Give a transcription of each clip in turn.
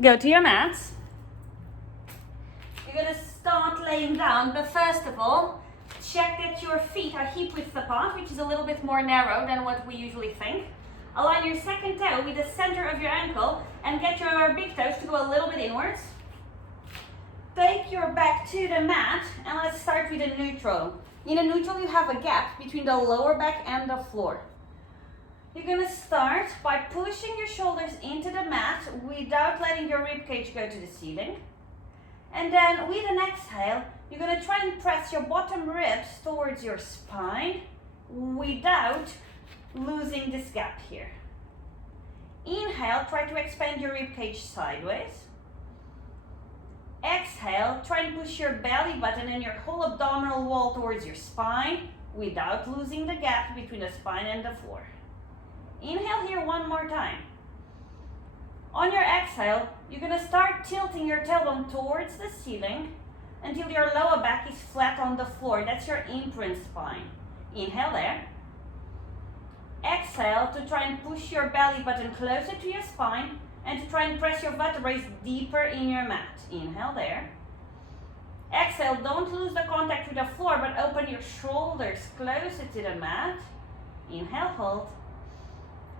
Go to your mats. You're going to start laying down, but first of all, check that your feet are hip width apart, which is a little bit more narrow than what we usually think. Align your second toe with the center of your ankle and get your big toes to go a little bit inwards. Take your back to the mat and let's start with a neutral. In a neutral, you have a gap between the lower back and the floor. You're going to start by pushing your shoulders into the mat without letting your rib cage go to the ceiling. And then with an exhale, you're going to try and press your bottom ribs towards your spine without losing this gap here. Inhale, try to expand your rib cage sideways. Exhale, try and push your belly button and your whole abdominal wall towards your spine without losing the gap between the spine and the floor. Inhale here one more time. On your exhale, you're going to start tilting your tailbone towards the ceiling until your lower back is flat on the floor. That's your imprint spine. Inhale there. Exhale to try and push your belly button closer to your spine and to try and press your vertebrae deeper in your mat. Inhale there. Exhale, don't lose the contact with the floor, but open your shoulders closer to the mat. Inhale, hold.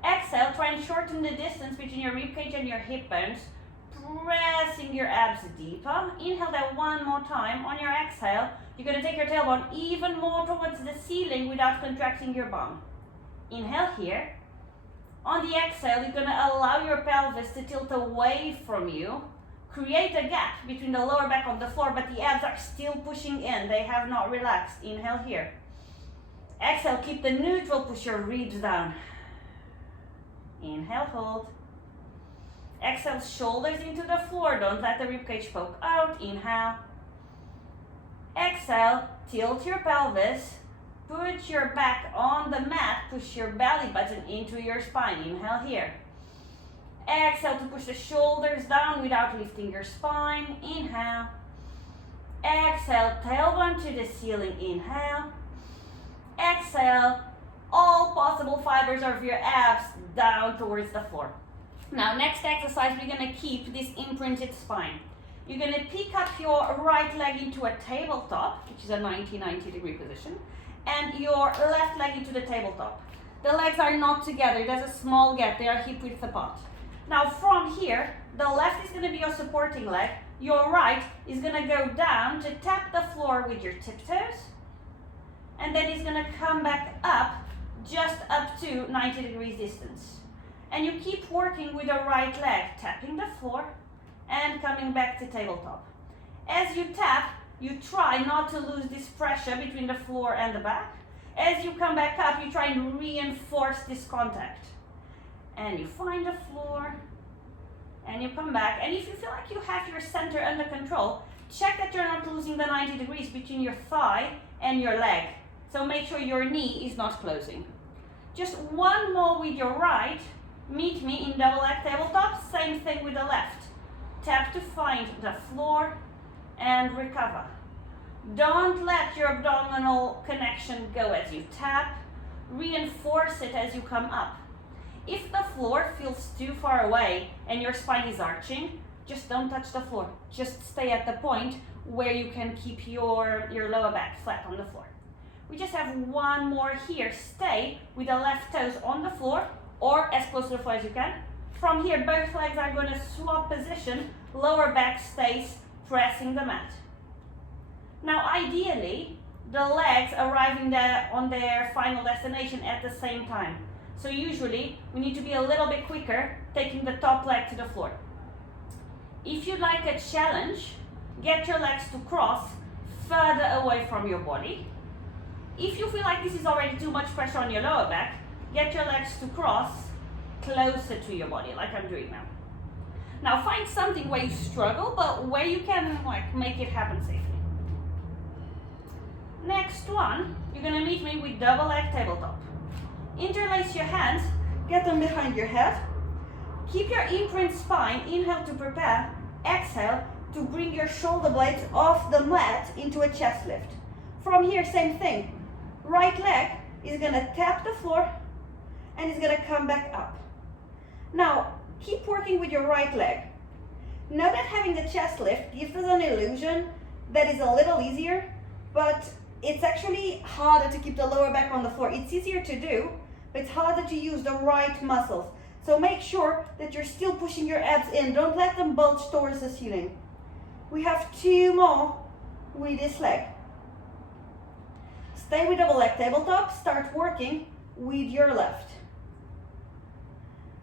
Exhale, try and shorten the distance between your ribcage and your hip bones, pressing your abs deeper. Inhale that one more time. On your exhale, you're going to take your tailbone even more towards the ceiling without contracting your bum. Inhale here. On the exhale, you're going to allow your pelvis to tilt away from you. Create a gap between the lower back on the floor, but the abs are still pushing in. They have not relaxed. Inhale here. Exhale, keep the neutral, push your ribs down. Inhale, hold. Exhale, shoulders into the floor. Don't let the ribcage poke out. Inhale. Exhale, tilt your pelvis. Put your back on the mat. Push your belly button into your spine. Inhale here. Exhale to push the shoulders down without lifting your spine. Inhale. Exhale, tailbone to the ceiling. Inhale. Exhale. All possible fibers of your abs down towards the floor. Now, next exercise, we're going to keep this imprinted spine. You're going to pick up your right leg into a tabletop, which is a 90 degree position, and your left leg into the tabletop. The legs are not together. There's a small gap. They are hip width apart. Now, from here, the left is going to be your supporting leg. Your right is going to go down to tap the floor with your tiptoes, and then it's going to come back up just up to 90 degrees distance. And you keep working with the right leg, tapping the floor and coming back to tabletop. As you tap, you try not to lose this pressure between the floor and the back. As you come back up, you try and reinforce this contact. And you find the floor and you come back. And if you feel like you have your center under control, check that you're not losing the 90 degrees between your thigh and your leg. So make sure your knee is not closing. Just one more with your right. Meet me in double leg tabletop. Same thing with the left. Tap to find the floor and recover. Don't let your abdominal connection go as you tap. Reinforce it as you come up. If the floor feels too far away and your spine is arching, just don't touch the floor. Just stay at the point where you can keep your lower back flat on the floor. We just have one more here. Stay with the left toes on the floor or as close to the floor as you can. From here, both legs are going to swap position. Lower back stays pressing the mat. Now, ideally, the legs arriving there on their final destination at the same time. So usually, we need to be a little bit quicker, taking the top leg to the floor. If you'd like a challenge, get your legs to cross further away from your body. If you feel like this is already too much pressure on your lower back, get your legs to cross closer to your body, like I'm doing now. Now find something where you struggle, but where you can make it happen safely. Next one, you're going to meet me with double leg tabletop. Interlace your hands, get them behind your head. Keep your imprint spine. Inhale to prepare. Exhale to bring your shoulder blades off the mat into a chest lift. From here, same thing. Right leg is going to tap the floor and it's going to come back up. Now, keep working with your right leg. Know that having the chest lift gives us an illusion that is a little easier, but it's actually harder to keep the lower back on the floor. It's easier to do, but it's harder to use the right muscles. So make sure that you're still pushing your abs in. Don't let them bulge towards the ceiling. We have 2 more with this leg. Stay with double leg tabletop. Start working with your left.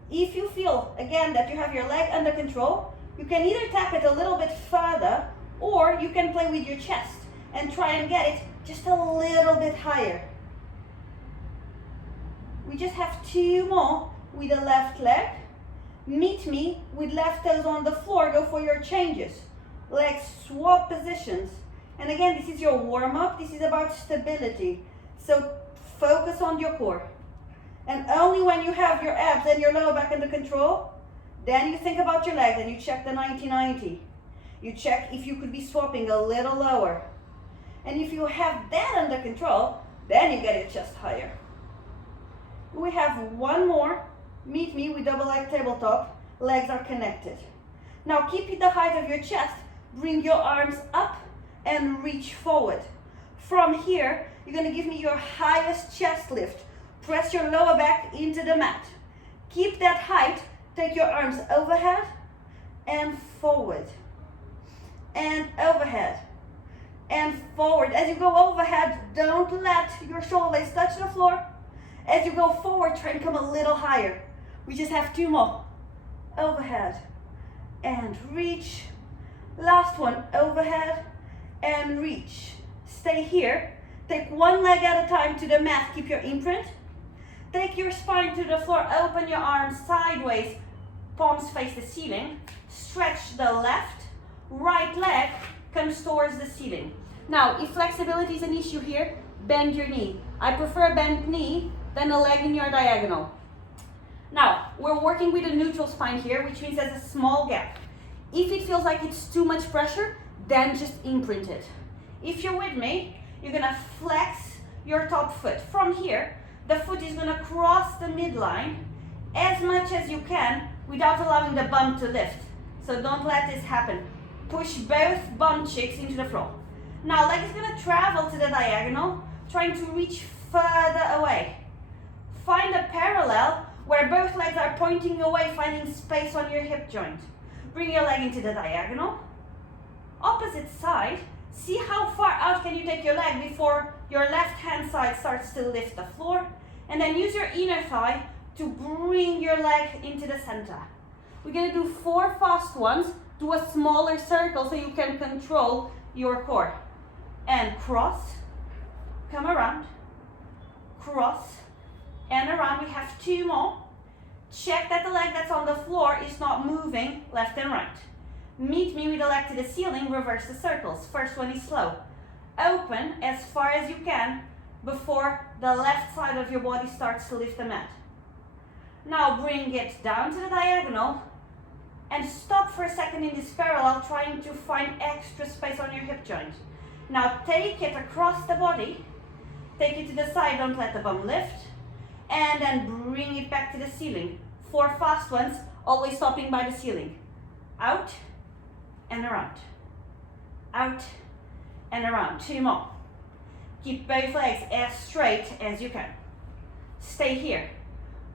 If you feel, again, that you have your leg under control, you can either tap it a little bit further, or you can play with your chest and try and get it just a little bit higher. We just have 2 more with the left leg. Meet me with left toes on the floor. Go for your changes. Legs swap positions. And again, this is your warm-up. This is about stability. So focus on your core. And only when you have your abs and your lower back under control, then you think about your legs and you check the 90-90. You check if you could be swapping a little lower. And if you have that under control, then you get your chest higher. We have 1 more. Meet me with double leg tabletop. Legs are connected. Now keep the height of your chest. Bring your arms up and reach forward. From here, you're going to give me your highest chest lift. Press your lower back into the mat. Keep that height. Take your arms overhead and forward. And overhead and forward. As you go overhead, don't let your shoulder blades touch the floor. As you go forward, try and come a little higher. We just have 2 more. Overhead and reach. Last one, overhead and reach. Stay here. Take 1 leg at a time to the mat. Keep your imprint. Take your spine to the floor. Open your arms sideways. Palms face the ceiling. Stretch the left. Right leg comes towards the ceiling. Now, if flexibility is an issue here, bend your knee. I prefer a bent knee than a leg in your diagonal. Now, we're working with a neutral spine here, which means there's a small gap. If it feels like it's too much pressure, then just imprint it. If you're with me, you're gonna flex your top foot. From here, the foot is gonna cross the midline as much as you can without allowing the bum to lift. So don't let this happen. Push both bum cheeks into the floor. Now leg is gonna travel to the diagonal, trying to reach further away. Find a parallel where both legs are pointing away, finding space on your hip joint. Bring your leg into the diagonal. Opposite side, see how far out can you take your leg before your left hand side starts to lift the floor. And then use your inner thigh to bring your leg into the center. We're gonna do 4 fast ones. Do a smaller circle so you can control your core. And cross, come around, cross, and around. We have 2 more. Check that the leg that's on the floor is not moving left and right. Meet me with the leg to the ceiling, reverse the circles. First one is slow. Open as far as you can before the left side of your body starts to lift the mat. Now bring it down to the diagonal and stop for a second in this parallel, trying to find extra space on your hip joint. Now take it across the body, take it to the side, don't let the bum lift, and then bring it back to the ceiling. 4 fast ones, always stopping by the ceiling. Out and around. Out and around. 2 more. Keep both legs as straight as you can. Stay here.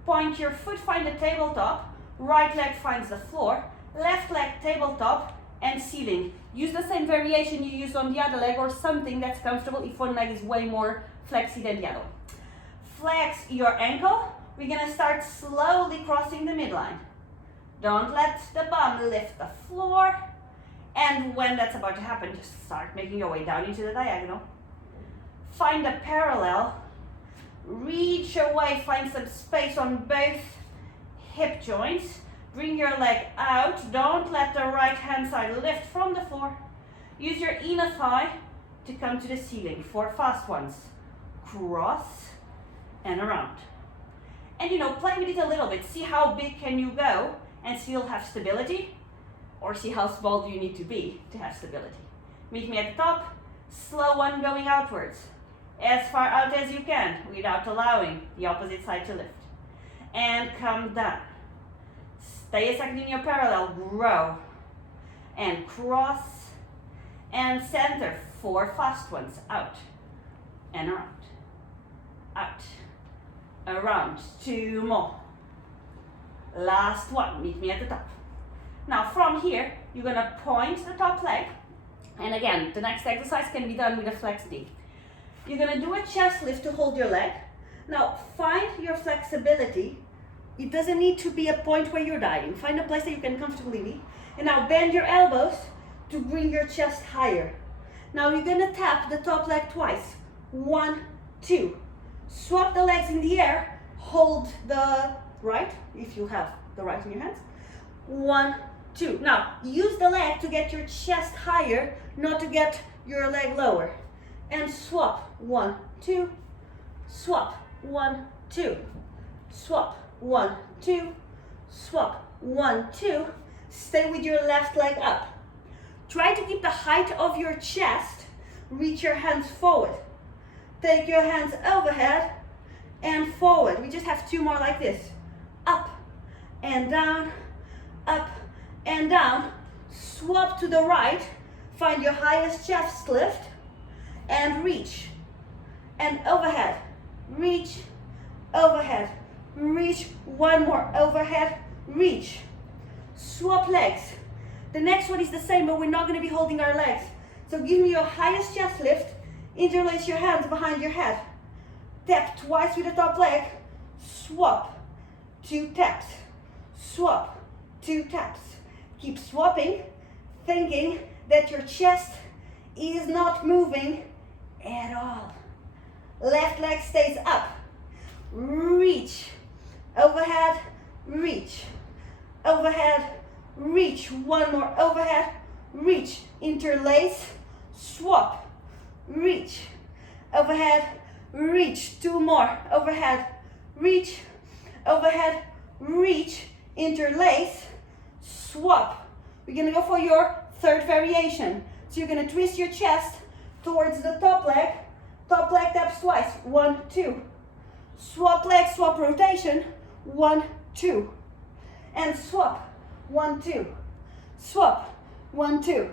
Point your foot, find the tabletop. Right leg finds the floor. Left leg tabletop and ceiling. Use the same variation you used on the other leg, or something that's comfortable if one leg is way more flexy than the other. Flex your ankle. We're gonna start slowly crossing the midline. Don't let the bum lift the floor. And when that's about to happen, just start making your way down into the diagonal. Find a parallel. Reach away, find some space on both hip joints. Bring your leg out. Don't let the right hand side lift from the floor. Use your inner thigh to come to the ceiling. 4 fast ones. Cross and around. And play with it a little bit. See how big can you go and still have stability, or see how small do you need to be to have stability. Meet me at the top. Slow one going outwards. As far out as you can without allowing the opposite side to lift. And come down. Stay a second in your parallel. Grow. and cross and center. 4 fast ones. Out and around. Out, around. 2 more. Last one. Meet me at the top. Now from here, you're gonna point the top leg. And again, the next exercise can be done with a flex knee. You're gonna do a chest lift to hold your leg. Now find your flexibility. It doesn't need to be a point where you're dying. Find a place that you can comfortably be. And now bend your elbows to bring your chest higher. Now you're gonna tap the top leg twice. 1, 2. Swap the legs in the air. Hold the right, if you have the right in your hands. 1, 2. Now use the leg to get your chest higher, not to get your leg lower. And swap. 1, 2. Swap. 1, 2. Swap. 1, 2. Swap. 1, 2. Stay with your left leg up. Try to keep the height of your chest. Reach your hands forward. Take your hands overhead and forward. We just have 2 more like this. Up and down, up and down. Swap to the right. Find your highest chest lift and reach. And overhead. Reach, overhead. Reach. 1 more. Overhead. Reach. Swap legs. The next one is the same, but we're not going to be holding our legs. So give me your highest chest lift. Interlace your hands behind your head. Tap twice with the top leg. Swap. 2 taps. Swap. 2 taps. Keep swapping, thinking that your chest is not moving at all. Left leg stays up. Reach. Overhead. Reach. Overhead. Reach. 1 more. Overhead. Reach. Interlace. Swap. Reach. Overhead. Reach. 2 more. Overhead. Reach. Overhead. Reach. Interlace. Swap. We're gonna go for your 3rd variation. So you're gonna twist your chest towards the top leg. Top leg taps twice. 1, 2. Swap leg, swap rotation. 1, 2. And swap. 1, 2. Swap. 1, 2.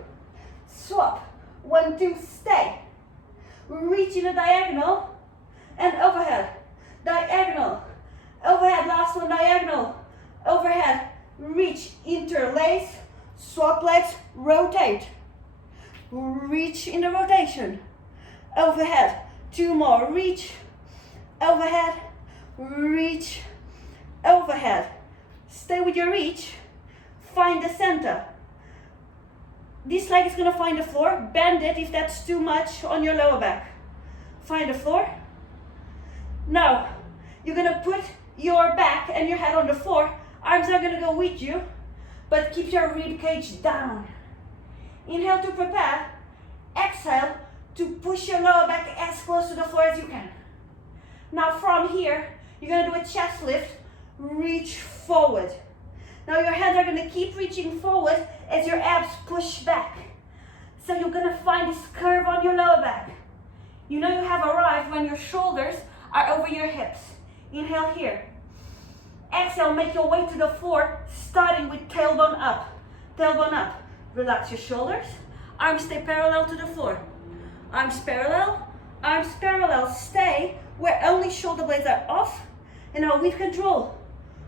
Swap. 1, 2. Stay. Reach in a diagonal and overhead. Diagonal. Overhead. Last one. Diagonal. Overhead. Reach. Interlace. Swap legs. Rotate. Reach in the rotation. Overhead. 2 more. Reach. Overhead. Reach. Overhead. Stay with your reach. Find the center. This leg is going to find the floor. Bend it if that's too much on your lower back. Find the floor. Now, you're going to put your back and your head on the floor. Arms are going to go with you, but keep your rib cage down. Inhale to prepare. Exhale to push your lower back as close to the floor as you can. Now from here, you're going to do a chest lift. Reach forward. Now your hands are going to keep reaching forward as your abs push back. So you're going to find this curve on your lower back. You know you have arrived when your shoulders are over your hips. Inhale here. Exhale, make your way to the floor, starting with tailbone up. Tailbone up. Relax your shoulders. Arms stay parallel to the floor. Arms parallel. Arms parallel. Stay where only shoulder blades are off. And now with control,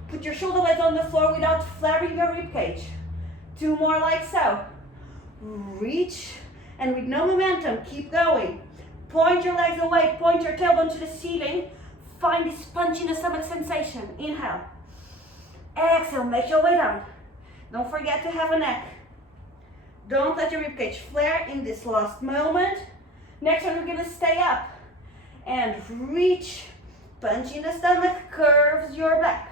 put your shoulder blades on the floor without flaring your rib cage. 2 more like so. Reach, and with no momentum, keep going. Point your legs away, point your tailbone to the ceiling. Find this punch in the stomach sensation. Inhale. Exhale, make your way down. Don't forget to have a neck. Don't let your rib cage flare in this last moment. Next one, we're gonna stay up. And reach, punch in the stomach, curves your back.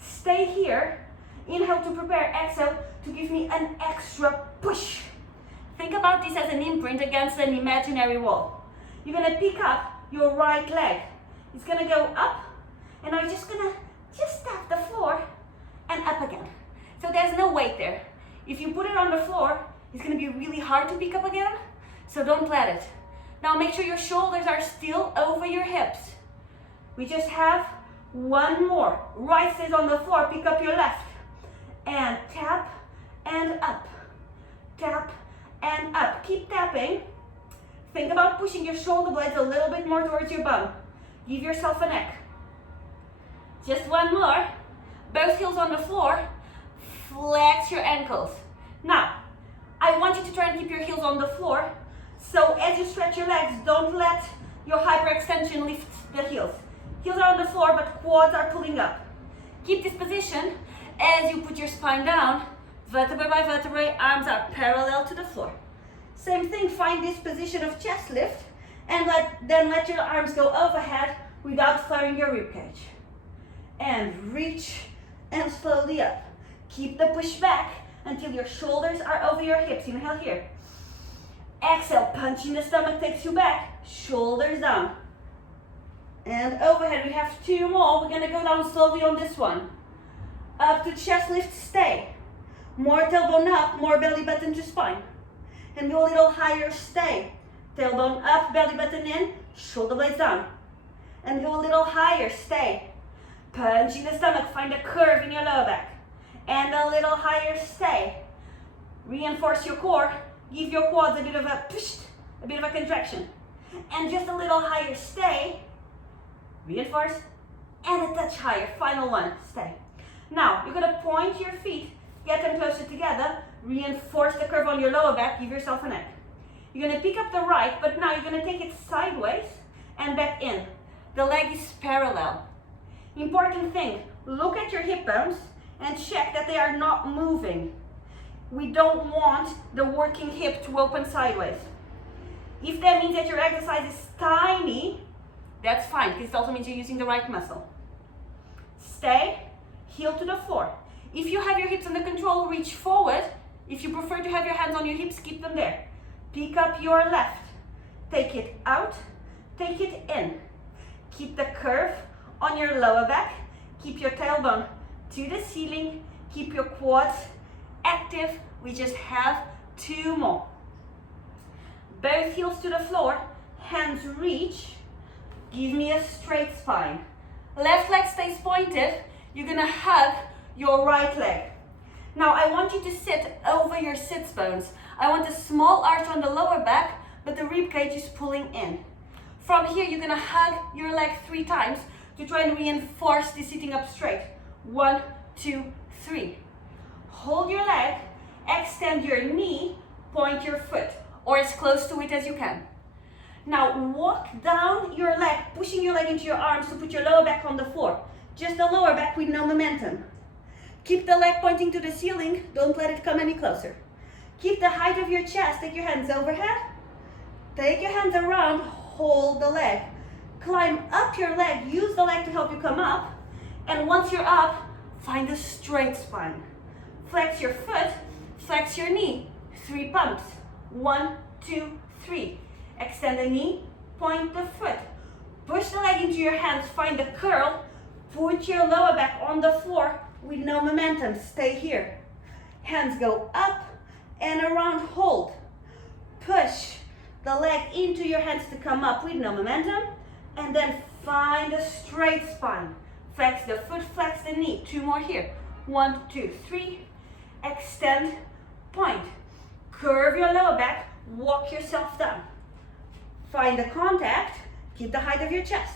Stay here. Inhale to prepare, exhale to give me an extra push. Think about this as an imprint against an imaginary wall. You're gonna pick up your right leg. It's gonna go up, and I'm just gonna tap the floor and up again. So there's no weight there. If you put it on the floor, it's gonna be really hard to pick up again, so don't let it. Now make sure your shoulders are still over your hips. We just have 1 more. Right stays on the floor, pick up your left. And tap and up. tap, and up. Keep tapping. Think about pushing your shoulder blades a little bit more towards your bum. Give yourself a neck. Just one more. Both heels on the floor. Flex your ankles. Now, I want you to try and keep your heels on the floor. So as you stretch your legs, don't let your hyperextension lift the heels. Heels are on the floor, but quads are pulling up. Keep this position as you put your spine down, vertebrae by vertebrae, arms are parallel to the floor. Same thing, find this position of chest lift, and then let your arms go overhead without flaring your ribcage. And reach and slowly up. Keep the push back until your shoulders are over your hips. Inhale here. Exhale, punch in the stomach takes you back, shoulders down. And overhead, we have two more. We're gonna go down slowly on this one. Up to chest lift, stay. More tailbone up, more belly button to spine. And go a little higher, stay. Tailbone up, belly button in, shoulder blades down. And go a little higher, stay. Punch in the stomach, find a curve in your lower back. And a little higher, stay. Reinforce your core, give your quads a bit of a push, a bit of a contraction. And just a little higher, stay. Reinforce, and a touch higher, final one, stay. Now, you're gonna point your feet, get them closer together, reinforce the curve on your lower back, give yourself a neck. You're gonna pick up the right, but now you're gonna take it sideways and back in. The leg is parallel. Important thing, look at your hip bones and check that they are not moving. We don't want the working hip to open sideways. If that means that your exercise is tiny, that's fine, because it also means you're using the right muscle. Stay, heel to the floor. If you have your hips under control, reach forward. If you prefer to have your hands on your hips, keep them there. Pick up your left. Take it out, take it in. Keep the curve on your lower back. Keep your tailbone to the ceiling. Keep your quads active. We just have two more. Both heels to the floor, hands reach. Give me a straight spine. Left leg stays pointed. You're gonna hug your right leg. Now I want you to sit over your sits bones. I want a small arch on the lower back, but the rib cage is pulling in. From here, you're gonna hug your leg 3 times to try and reinforce the sitting up straight. 1, 2, 3. Hold your leg, extend your knee, point your foot, or as close to it as you can. Now walk down your leg, pushing your leg into your arms to put your lower back on the floor. Just the lower back with no momentum. Keep the leg pointing to the ceiling, don't let it come any closer. Keep the height of your chest, take your hands overhead. Take your hands around, hold the leg. Climb up your leg, use the leg to help you come up. And once you're up, find a straight spine. Flex your foot, flex your knee. 3 pumps. 1, 2, 3. Extend the knee, point the foot. Push the leg into your hands, find the curl. Put your lower back on the floor with no momentum. Stay here. Hands go up and around, hold. Push the leg into your hands to come up with no momentum. And then find a straight spine. Flex the foot, flex the knee. 2 more here. 1, 2, 3. Extend, point. Curve your lower back, walk yourself down. Find the contact, keep the height of your chest.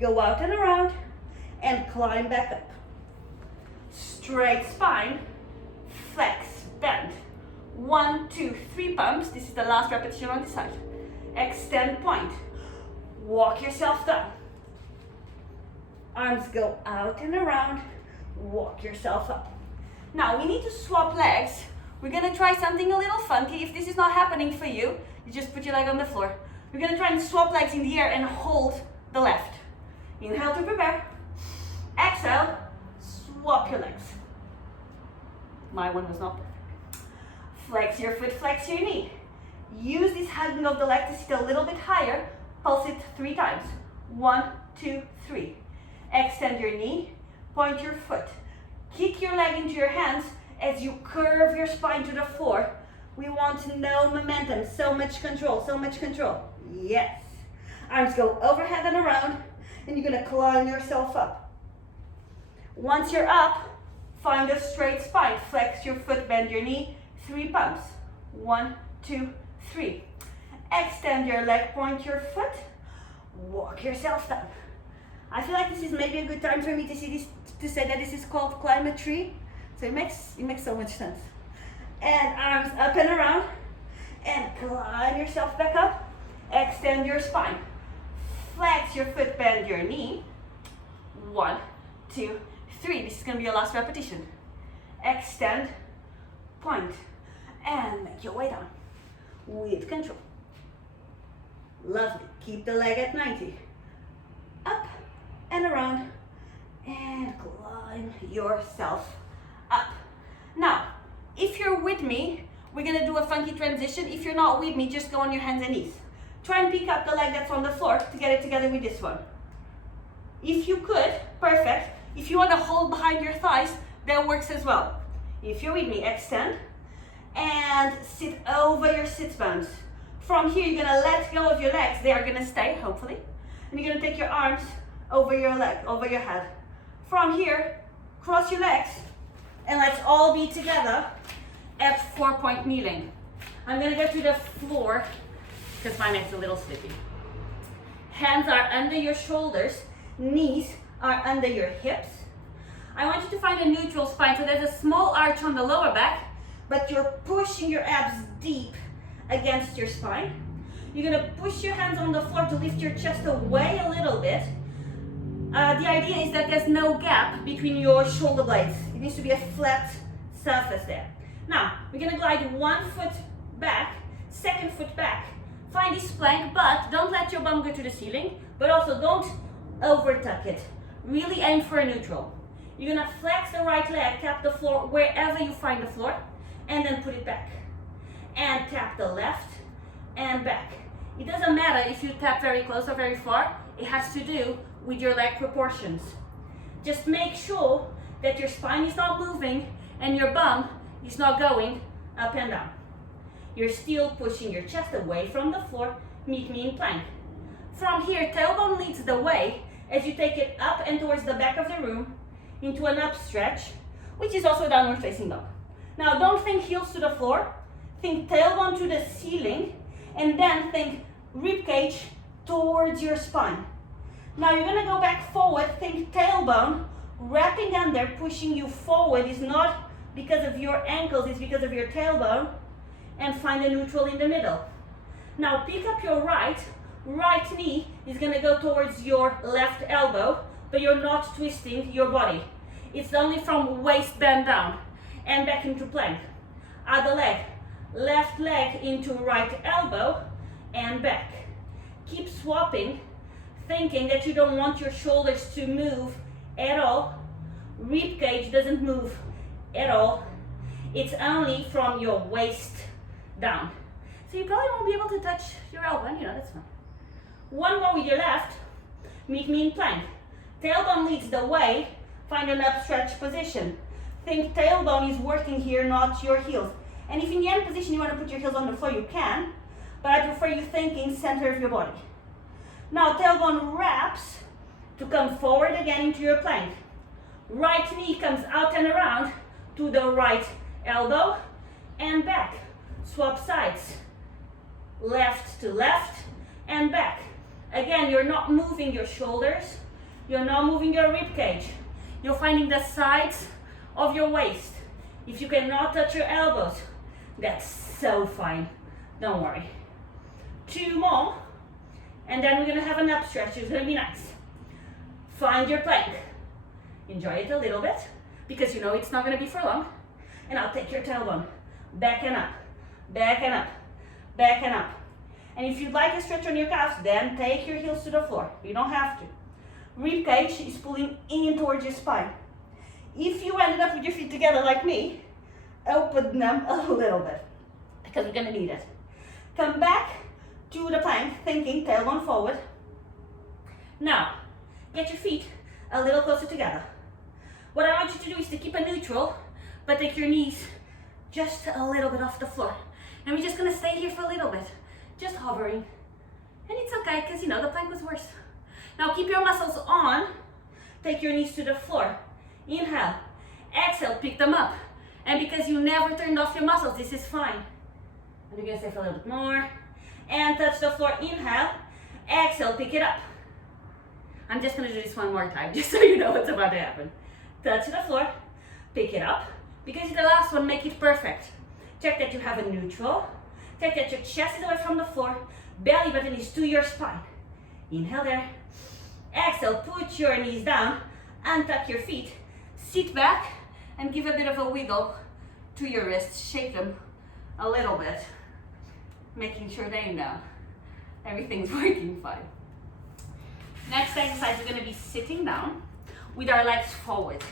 Go out and around and climb back up. Straight spine, flex, bend. 1, 2, 3 pumps. This is the last repetition on this side. Extend, point. Walk yourself down. Arms go out and around, walk yourself up. Now we need to swap legs. We're gonna try something a little funky. If this is not happening for you, you just put your leg on the floor. We're gonna try and swap legs in the air and hold the left. Inhale to prepare. Exhale, swap your legs. My one was not perfect. Flex your foot, flex your knee. Use this hugging of the leg to sit a little bit higher. Pulse it 3 times. 1, 2, 3. Extend your knee, point your foot. Kick your leg into your hands as you curve your spine to the floor. We want no momentum, so much control, so much control. Yes. Arms go overhead and around, and you're gonna climb yourself up. Once you're up, find a straight spine. Flex your foot, bend your knee. 3 pumps. 1, 2, 3. Extend your leg, point your foot, walk yourself down. I feel like this is maybe a good time for me to say that this is called climb a tree. So it makes so much sense. And arms up and around, and climb yourself back up. Extend your spine. Flex your foot, bend your knee. 1, 2, 3. This is going to be your last repetition. Extend, point, and make your way down with control. Lovely. Keep the leg at 90. Up and around, and climb yourself up. Now, if you're with me, we're gonna do a funky transition. If you're not with me, just go on your hands and knees. Try and pick up the leg that's on the floor to get it together with this one. If you could, perfect. If you want to hold behind your thighs, that works as well. If you're with me, extend and sit over your sit bones. From here, you're gonna let go of your legs. They are gonna stay, hopefully. And you're gonna take your arms over your leg, over your head. From here, cross your legs, and let's all be together at 4-point kneeling. I'm gonna go to the floor because my neck's a little slippy. Hands are under your shoulders, knees are under your hips. I want you to find a neutral spine, so there's a small arch on the lower back, but you're pushing your abs deep against your spine. You're gonna push your hands on the floor to lift your chest away a little bit. The idea is that there's no gap between your shoulder blades. It needs to be a flat surface there. Now, we're gonna glide 1 foot back, 2nd foot back. Find this plank, but don't let your bum go to the ceiling, but also don't overtuck it. Really aim for a neutral. You're gonna flex the right leg, tap the floor wherever you find the floor, and then put it back. And tap the left and back. It doesn't matter if you tap very close or very far. It has to do with your leg proportions. Just make sure that your spine is not moving and your bum is not going up and down. You're still pushing your chest away from the floor. Meet me in plank. From here, tailbone leads the way as you take it up and towards the back of the room into an up stretch, which is also a downward facing dog. Now, don't think heels to the floor. Think tailbone to the ceiling, and then think rib cage towards your spine. Now you're gonna go back forward, think tailbone, wrapping under, pushing you forward is not because of your ankles, it's because of your tailbone, and find a neutral in the middle. Now pick up your right knee is gonna go towards your left elbow, but you're not twisting your body. It's only from waist bend down, and back into plank. Other leg. Left leg into right elbow and back. Keep swapping, thinking that you don't want your shoulders to move at all. Rib cage doesn't move at all. It's only from your waist down. So you probably won't be able to touch your elbow, and that's fine. One more with your left. Meet me in plank. Tailbone leads the way. Find an up stretch position. Think tailbone is working here, not your heels. And if in the end position you want to put your heels on the floor, you can, but I prefer you thinking center of your body. Now tailbone wraps to come forward again into your plank. Right knee comes out and around to the right elbow and back. Swap sides. Left to left and back. Again, you're not moving your shoulders. You're not moving your rib cage. You're finding the sides of your waist. If you cannot touch your elbows, that's so fine. Don't worry. 2 more, and then we're gonna have an up stretch. It's gonna be nice. Find your plank. Enjoy it a little bit, because you know it's not gonna be for long. And I'll take your tailbone. Back and up, back and up, back and up. And if you'd like a stretch on your calves, then take your heels to the floor. You don't have to. Rib cage is pulling in towards your spine. If you ended up with your feet together like me, open them a little bit, because we're gonna need it. Come back to the plank, thinking tailbone forward. Now, get your feet a little closer together. What I want you to do is to keep a neutral, but take your knees just a little bit off the floor. And we're just gonna stay here for a little bit, just hovering. And it's okay, because the plank was worse. Now keep your muscles on, take your knees to the floor. Inhale, exhale, pick them up. And because you never turned off your muscles, this is fine. And you're gonna stay for a little bit more. And touch the floor, inhale. Exhale, pick it up. I'm just gonna do this one more time, just so you know what's about to happen. Touch the floor, pick it up. Because the last one, make it perfect. Check that you have a neutral. Check that your chest is away from the floor. Belly button is to your spine. Inhale there. Exhale, put your knees down. Untuck your feet. Sit back and give a bit of a wiggle to your wrists. Shake them a little bit. Making sure they know everything's working fine. Next exercise, we're going to be sitting down with our legs forward.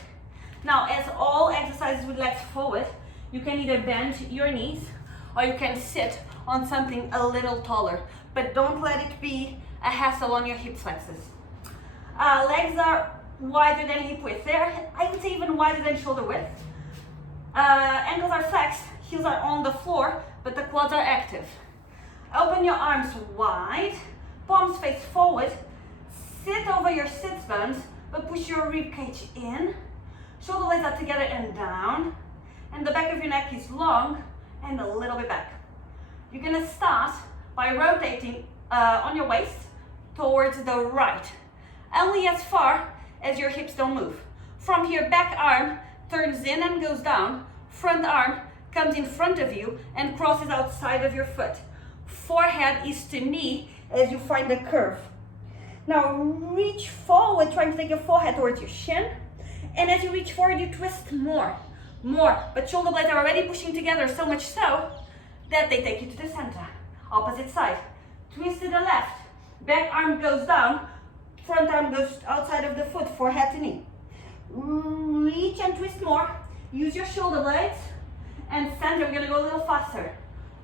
Now, as all exercises with legs forward, you can either bend your knees or you can sit on something a little taller, but don't let it be a hassle on your hip flexors. Legs are wider than hip width. They're, I would say, even wider than shoulder width. Ankles are flexed, heels are on the floor, but the quads are active. Open your arms wide, palms face forward, sit over your sits bones, but push your rib cage in. Shoulder blades are together and down, and the back of your neck is long and a little bit back. You're gonna start by rotating on your waist towards the right, only as far as your hips don't move. From here, back arm turns in and goes down, front arm comes in front of you and crosses outside of your foot. Forehead is to knee as you find the curve. Now reach forward, trying to take your forehead towards your shin. And as you reach forward, you twist more. But shoulder blades are already pushing together, so much so that they take you to the center. Opposite side. Twist to the left. Back arm goes down. Front arm goes outside of the foot, forehead to knee. Reach and twist more. Use your shoulder blades. And center, we're gonna go a little faster.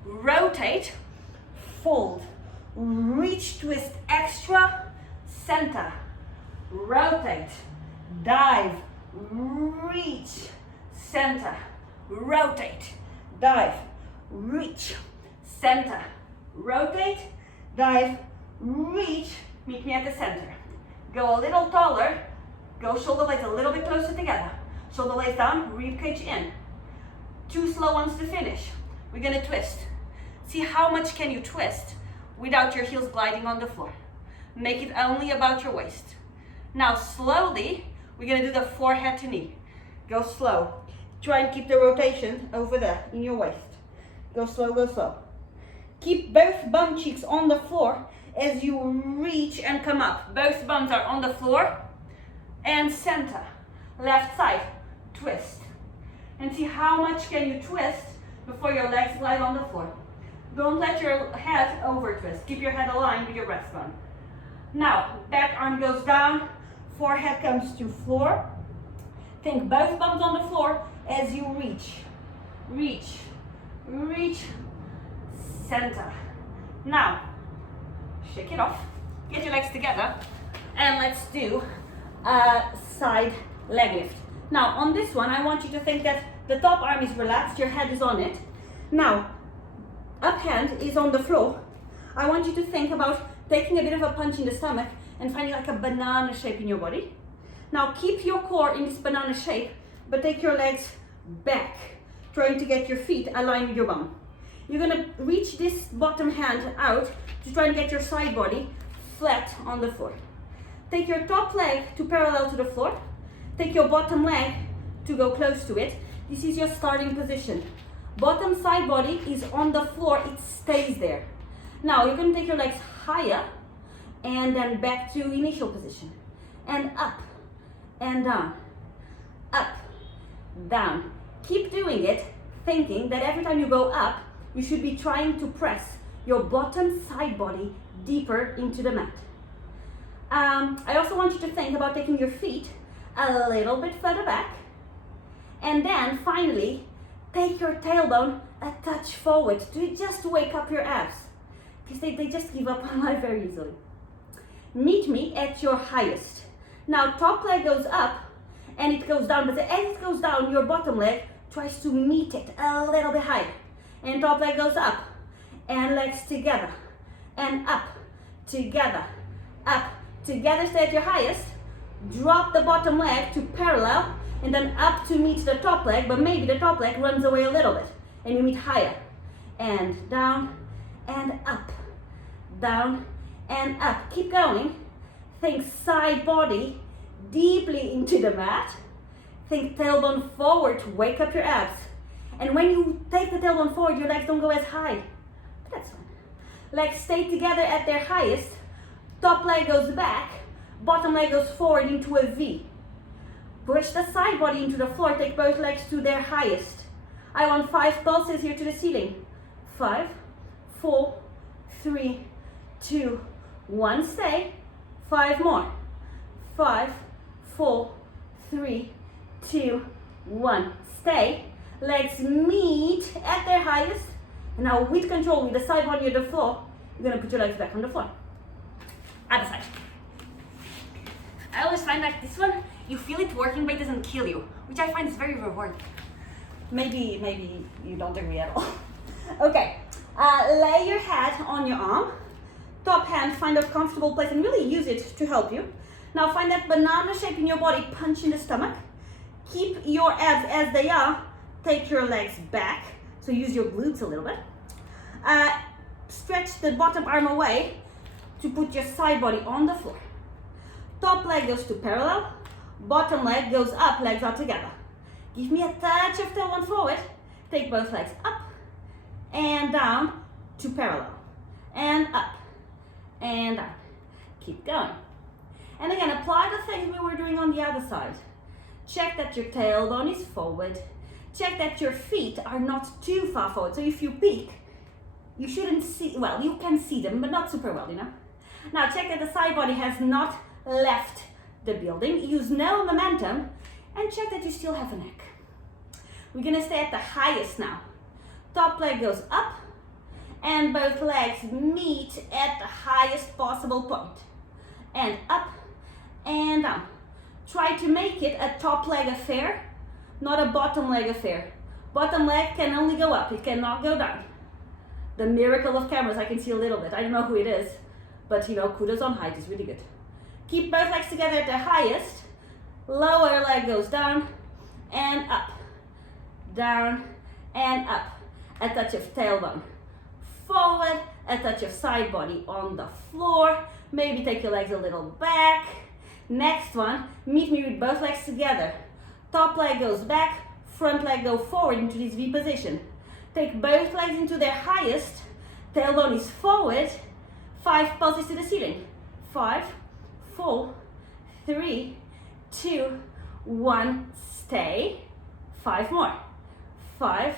Rotate. Fold. Reach, twist, extra. Center. Rotate. Dive. Reach. Center. Rotate. Dive. Reach. Center. Rotate. Dive. Reach. Meet me at the center. Go a little taller. Go shoulder blades a little bit closer together. Shoulder blades down, rib cage in. 2 slow ones to finish. We're gonna twist. See how much can you twist without your heels gliding on the floor. Make it only about your waist. Now slowly, we're gonna do the forehead to knee. Go slow. Try and keep the rotation over there in your waist. Go slow, go slow. Keep both bum cheeks on the floor as you reach and come up. Both bums are on the floor and center. Left side, twist. And see how much can you twist before your legs glide on the floor. Don't let your head over twist. Keep your head aligned with your breastbone. Now, back arm goes down, forehead comes to floor. Think both bums on the floor as you reach. Reach, reach, center. Now, shake it off, get your legs together, and let's do a side leg lift. Now, on this one, I want you to think that the top arm is relaxed, your head is on it. Now, up hand is on the floor. I want you to think about taking a bit of a punch in the stomach and finding like a banana shape in your body. Now, keep your core in this banana shape, but take your legs back, trying to get your feet aligned with your bum. You're gonna reach this bottom hand out to try and get your side body flat on the floor. Take your top leg to parallel to the floor. Take your bottom leg to go close to it. This is your starting position. Bottom side body is on the floor, it stays there. Now you're gonna take your legs higher and then back to initial position. And up and down, up, down. Keep doing it, thinking that every time you go up, you should be trying to press your bottom side body deeper into the mat. I also want you to think about taking your feet a little bit further back, and then finally take your tailbone a touch forward to just wake up your abs, because they just give up on life very easily. Meet me at your highest. Now top leg goes up and it goes down, but as it goes down, your bottom leg tries to meet it a little bit higher. And top leg goes up and legs together and up, together, up, together. Stay at your highest. Drop the bottom leg to parallel and then up to meet the top leg, but maybe the top leg runs away a little bit and you meet higher. and down and up, down and up. Keep going. Think side body deeply into the mat. Think tailbone forward to wake up your abs. And when you take the tailbone forward, your legs don't go as high. But that's fine. Legs stay together at their highest. Top leg goes back, bottom leg goes forward into a V. Push the side body into the floor, take both legs to their highest. I want 5 pulses here to the ceiling. 5, 4, 3, 2, 1, stay. 5 more. 5, 4, 3, 2, 1, stay. Legs meet at their highest. And now with control, with the side body on the floor, you're gonna put your legs back on the floor. Other side. I always find that this one, you feel it working, but it doesn't kill you, which I find is very rewarding. Maybe you don't agree at all. Okay, lay your head on your arm. Top hand, find a comfortable place and really use it to help you. Now find that banana shape in your body, punch in the stomach. Keep your abs as they are. Take your legs back, so use your glutes a little bit. Stretch the bottom arm away to put your side body on the floor. Top leg goes to parallel, bottom leg goes up, legs are together. Give me a touch of tailbone forward. Take both legs up and down to parallel. And up and down. Keep going. And again, apply the things we were doing on the other side. Check that your tailbone is forward. Check that your feet are not too far forward. So if you peek, you shouldn't see, well, you can see them, but not super well, you know. Now check that the side body has not left the building. Use no momentum and check that you still have a neck. We're gonna stay at the highest now. Top leg goes up and both legs meet at the highest possible point. And up and down. Try to make it a top leg affair, not a bottom leg affair. Bottom leg can only go up, it cannot go down. The miracle of cameras, I can see a little bit. I don't know who it is, but you know, kudos on height is really good. Keep both legs together at their highest. Lower leg goes down and up. Down and up. A touch of tailbone forward, a touch of side body on the floor. Maybe take your legs a little back. Next one, meet me with both legs together. Top leg goes back, front leg go forward into this V position. Take both legs into their highest. Tailbone is forward. 5 pulses to the ceiling. 5, 4, 3, 2, 1, stay. 5 more. 5,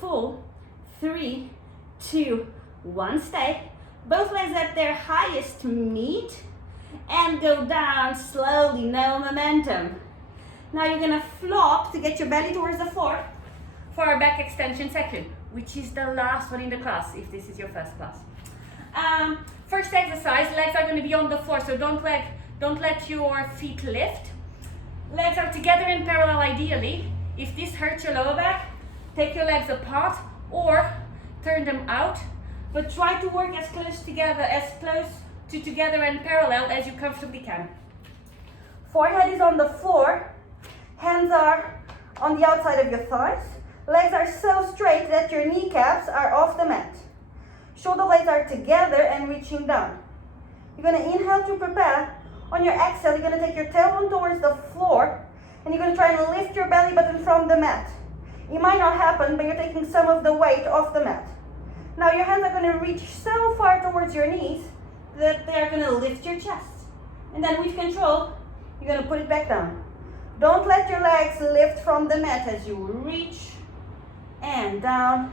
4, 3, 2, 1, stay. Both legs at their highest meet and go down slowly, no momentum. Now you're gonna flop to get your belly towards the floor for our back extension section, which is the last one in the class, if this is your first class. First exercise, legs are gonna be on the floor, so don't let your feet lift. Legs are together in parallel ideally. If this hurts your lower back, take your legs apart or turn them out, but try to work as close to together and parallel as you comfortably can. Forehead is on the floor, hands are on the outside of your thighs, legs are so straight that your kneecaps are off the mat. Shoulder blades are together and reaching down. You're going to inhale to prepare. On your exhale, you're going to take your tailbone towards the floor and you're going to try and lift your belly button from the mat. It might not happen, but you're taking some of the weight off the mat. Now your hands are going to reach so far towards your knees that they are going to lift your chest. And then with control, you're going to put it back down. Don't let your legs lift from the mat as you reach and down.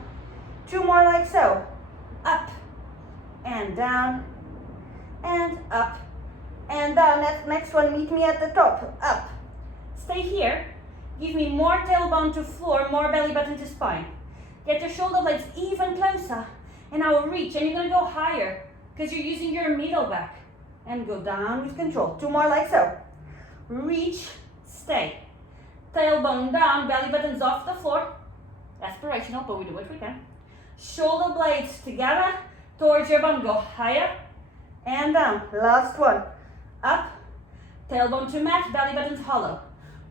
2 more like so. Up and down and up and down. Next one, meet me at the top. Up. Stay here. Give me more tailbone to floor, more belly button to spine. Get your shoulder blades even closer. And now reach, and you're going to go higher because you're using your middle back. And go down with control. 2 more like so. Reach, stay. Tailbone down, belly button's off the floor. Aspirational, but we do what we can. Shoulder blades together towards your bum. Go higher and down. Last one. Up, tailbone to mat, belly button's hollow.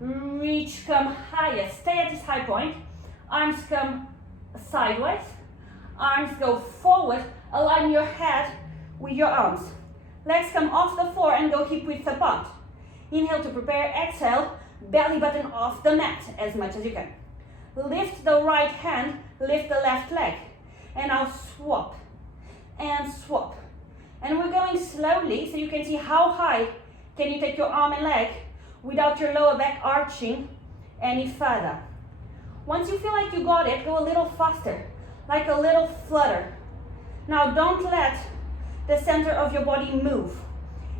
Reach, come higher. Stay at this high point. Arms come sideways. Arms go forward, align your head with your arms. Legs come off the floor and go hip width apart. Inhale to prepare, exhale, belly button off the mat as much as you can. Lift the right hand, lift the left leg. And now swap and swap. And we're going slowly so you can see how high can you take your arm and leg without your lower back arching any further. Once you feel like you got it, go a little faster, like a little flutter. Now don't let the center of your body move.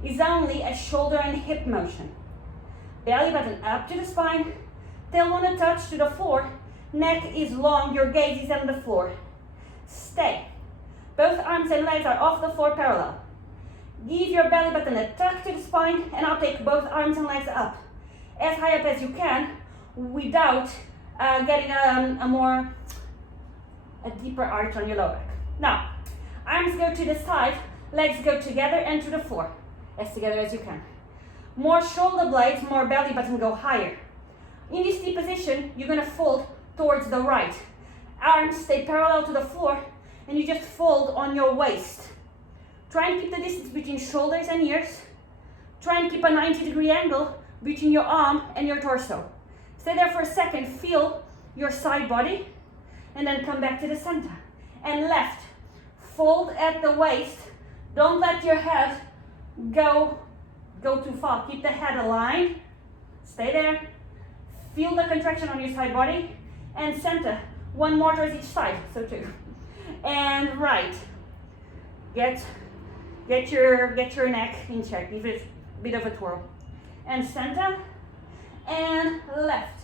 It's only a shoulder and hip motion. Belly button up to the spine, tailbone touch to the floor, neck is long, your gaze is on the floor. Stay. Both arms and legs are off the floor parallel. Give your belly button a tuck to the spine and now take both arms and legs up. As high up as you can without getting a deeper arch on your lower back. Now, arms go to the side, legs go together and to the floor. As together as you can. More shoulder blades, more belly button go higher. In this deep position, you're gonna fold towards the right. Arms stay parallel to the floor and you just fold on your waist. Try and keep the distance between shoulders and ears. Try and keep a 90-degree angle between your arm and your torso. Stay there for a second, feel your side body, and then come back to the center. And left, fold at the waist. Don't let your head go too far. Keep the head aligned. Stay there. Feel the contraction on your side body. And center. One more towards each side. So 2. And right. Get your neck in check. Give it a bit of a twirl. And center. And left.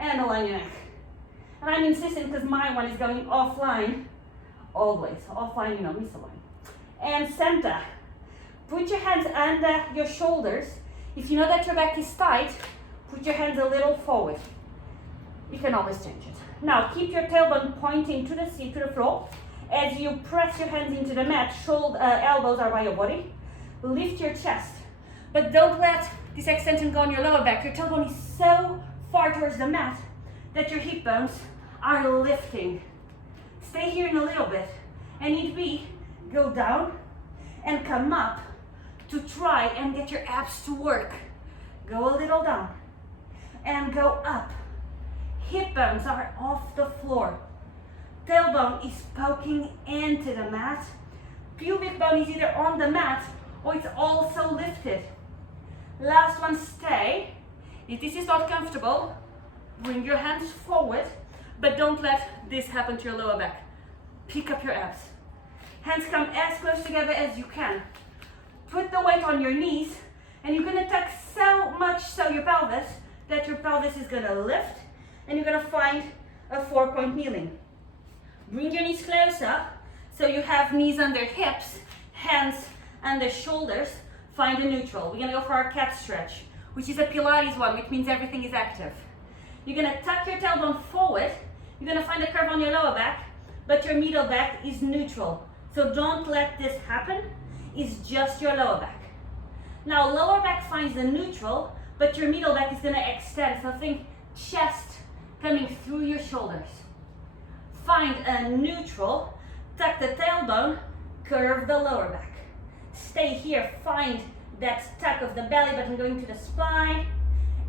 And align your neck. And I'm insisting because my one is going offline. Always. Offline, misalign. And center. Put your hands under your shoulders. If you know that your back is tight, put your hands a little forward. You can always change it. Now keep your tailbone pointing to the seat, to the floor. As you press your hands into the mat, elbows are by your body. Lift your chest. But don't let this extension go on your lower back. Your tailbone is so far towards the mat that your hip bones are lifting. Stay here in a little bit. And if we go down and come up, to try and get your abs to work. Go a little down and go up. Hip bones are off the floor. Tailbone is poking into the mat. Pubic bone is either on the mat or it's also lifted. Last one, stay. If this is not comfortable, bring your hands forward, but don't let this happen to your lower back. Pick up your abs. Hands come as close together as you can. Put the weight on your knees, and you're gonna tuck so much so your pelvis that your pelvis is gonna lift, and you're gonna find a 4-point kneeling. Bring your knees close up, so you have knees under hips, hands under shoulders. Find a neutral. We're gonna go for our cat stretch, which is a Pilates one, which means everything is active. You're gonna tuck your tailbone forward. You're gonna find a curve on your lower back, but your middle back is neutral. So don't let this happen. It's just your lower back. Now lower back finds the neutral, but your middle back is gonna extend. So think chest coming through your shoulders. Find a neutral, tuck the tailbone, curve the lower back. Stay here, find that tuck of the belly button going to the spine,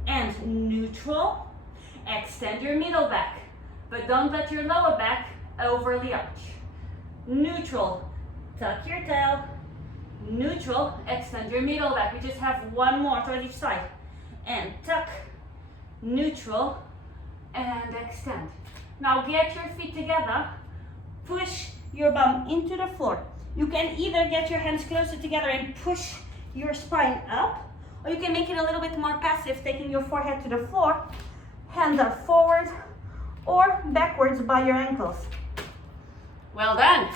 and neutral, extend your middle back, but don't let your lower back overly arch. Neutral, tuck your tail, neutral, extend your middle back. We just have one more towards each side. And tuck, neutral, and extend. Now get your feet together, push your bum into the floor. You can either get your hands closer together and push your spine up, or you can make it a little bit more passive, taking your forehead to the floor. Hands are forward or backwards by your ankles. Well done.